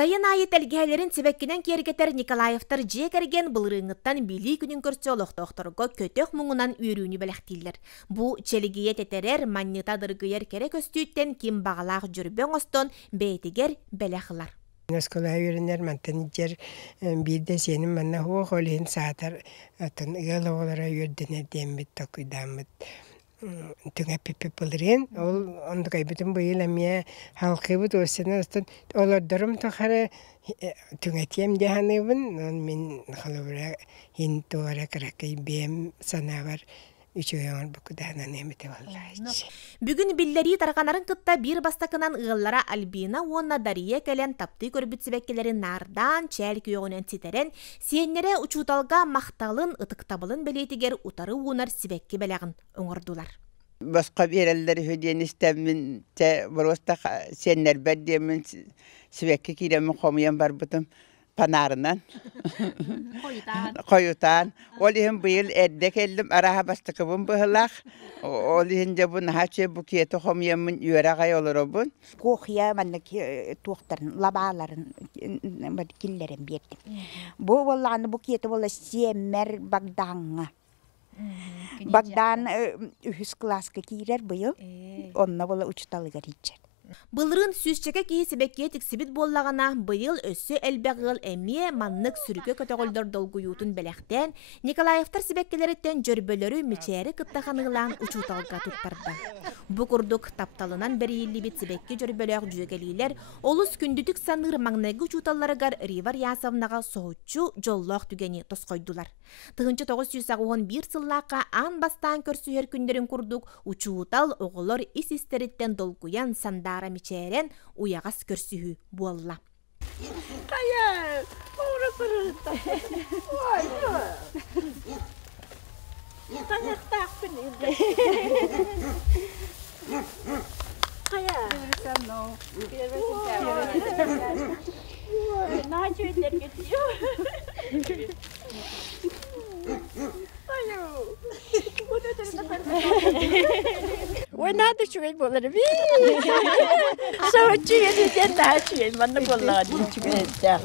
Sayın ayet elgehelerin sebekkinен кергетер Николаевтар же керген былырыңыттан били күнүн көрсө олохтоохторго көтөх муңунан үйрүүнү белектийлер. Бу челигие тетерер маннита дыргыйер керек өстүүттен ким багалаах жүрбөң остон бейтигер белехылар. Скола үйренер мантанжер бирде сенин манна хоолин саатар атын ыгалоолара үйрденер дембит токуйдамыт. Түңә пепе булырын, ол ондукай бүтүн быйыл эмие халкыбыт өсөнө өстөн олордорум тохары түңә тем деханыбын, мен халыбыра хин туара каракай бем санавар үчөйөр букуданан эмете боллай. Бүгүн биллери тарганарын кытта бир бастакынан ыгыллара Альбина уонна Дария келен тапты көрбүт себеккелерин нардан чәл күйөгөнөн титерен сиеннере учуталга макталын ытыктабылын белетигер утары уунар себекке белегин оңордулар. Басқа берелер хөден истемин те просто сеннер бәддемин себекке киремин комуян бар бутум панарынан коютан олиһин быйыл эдде келдим араха бастыкыбын быһылах олиһин же бу нахаче букети комуянмын үөрагай олоробун кохия маннык туохтарын лабааларын киллерин бердим. Бу болланы букети болла семмер Богданга. Богдан үхүс класска кирер быйыл. Онна бола учталыгар ичер. Былырын сүзчеке кии себекке тиксибит боллагана быйыл өссө элбегыл эмие маннык сүрүкө көтөгөлдөр долгуютун белектен Николаевтар себеккелереттен жөрбөлөрү мичери кыттаханылан учуталга туттарды. Бу курдук тапталынан берилибит себекке жөрбөлөк жүйөгелилер олус күндүтүк саныр маңнайгы учуталларыгар Ривар Ясовнага соочу жоллоох түгени тоскойдулар. 1991 сыллака ан бастан көрсүер күндөрүн курдук учутал оголор ис истериттен долгуян сандара мичерен уягас көрсүхү буолла. Кая, ора кырыта. Ой, кая тахпын инде. Кая, сано. Ой, начуйдер кетиё. Ой, надо чуять болар би. Соочуять дачуять, манна болар чуять.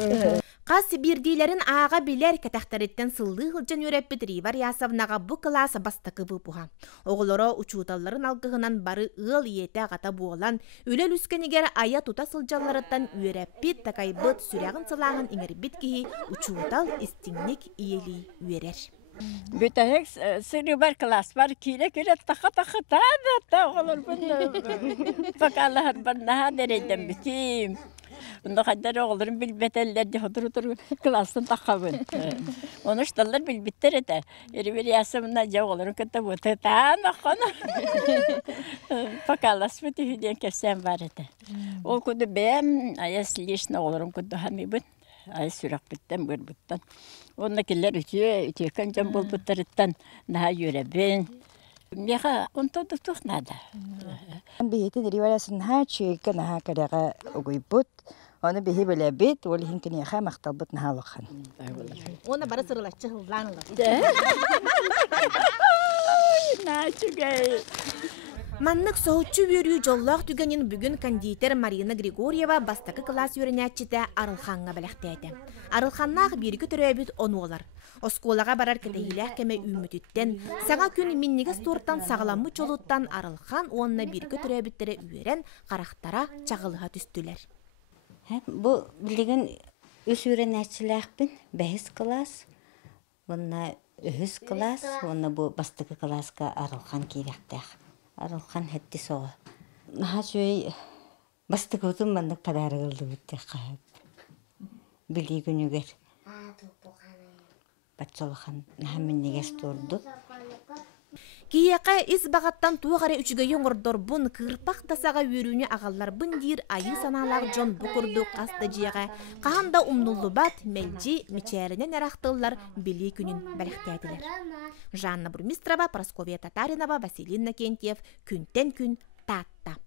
Кас бирдилерин ага билер кетахтареттен сыллы хылжан үреппит Ривар Ясовнага бу класс бастакыбы буха. Оголоро учуталларын алгыгынан бары ыл иете гата буолан, үлел үскенигер ая тута сылжалларыттан үреппит такайбыт сүрягын сылағын иңербит кихи учутал истиңник иели үрер. Бүтәһек сыры бар класс бар кире таха та оголор бун. Факаллар банна дәрәҗәдән битим. Бunda kadar oğullarım bilbetellerdi otur klasın takabın. Onu iştalar bilbitler eder. Bir yasımına oğullarım kıta bu tatan akana. Pakalas mı tühüden kesen var eder. O kudu beğen ayas lişne oğullarım kudu hamibun. Ay sürak bitten bir bitten. Ondakiler ütüyor kancan bol butlarıttan daha yürebin. Yaha onto tutuk nada. Bihiti derivalasın ha çöken ha karaga oguybut. Onu bihi böyle bit, oli hinkini yaha maktalbut nahalıqan. Ona bara sırılaşçı hızlanılar. Маннык соочу бөрүү жоллоох түгенин бүгүн кондитер Марина Григорьева бастакы класс үйренячите Арылханга белектети. Арылханнаах бирги төрөбүт онуолар. Осколага барар кетейлэх кеме үмүтүттен, сага күн миннигес тууртан сагаламмы жолуттан Арылхан онна бирги төрөбүттере үйрен карактара чагылыга түстүлер. Бу билген үс үйренячилэхпин 5 класс. Онна 3 класс, онна бу бастакы класска Арылхан киректех. Арылхан хетти соға. Наха жөй басты көтім мандық падары қылды бүтті қағып. Білі күнігер. Батчалыхан наха міннегес тұрды. Кияқа ис бағаттан туғары үчігейін ғырдор бұн кырпақ тасаға өрүүні ағалар бұн дейір айы саналақ жон бұқырды қасты жияға. Қағанда умнулы бат, мәлжи, мечәрінен әрақтылар білі күнін бәліқтәділер. Жанна Бурмистрова, Прасковья Татаринова, Василий Накентьев, күнтен күн татта.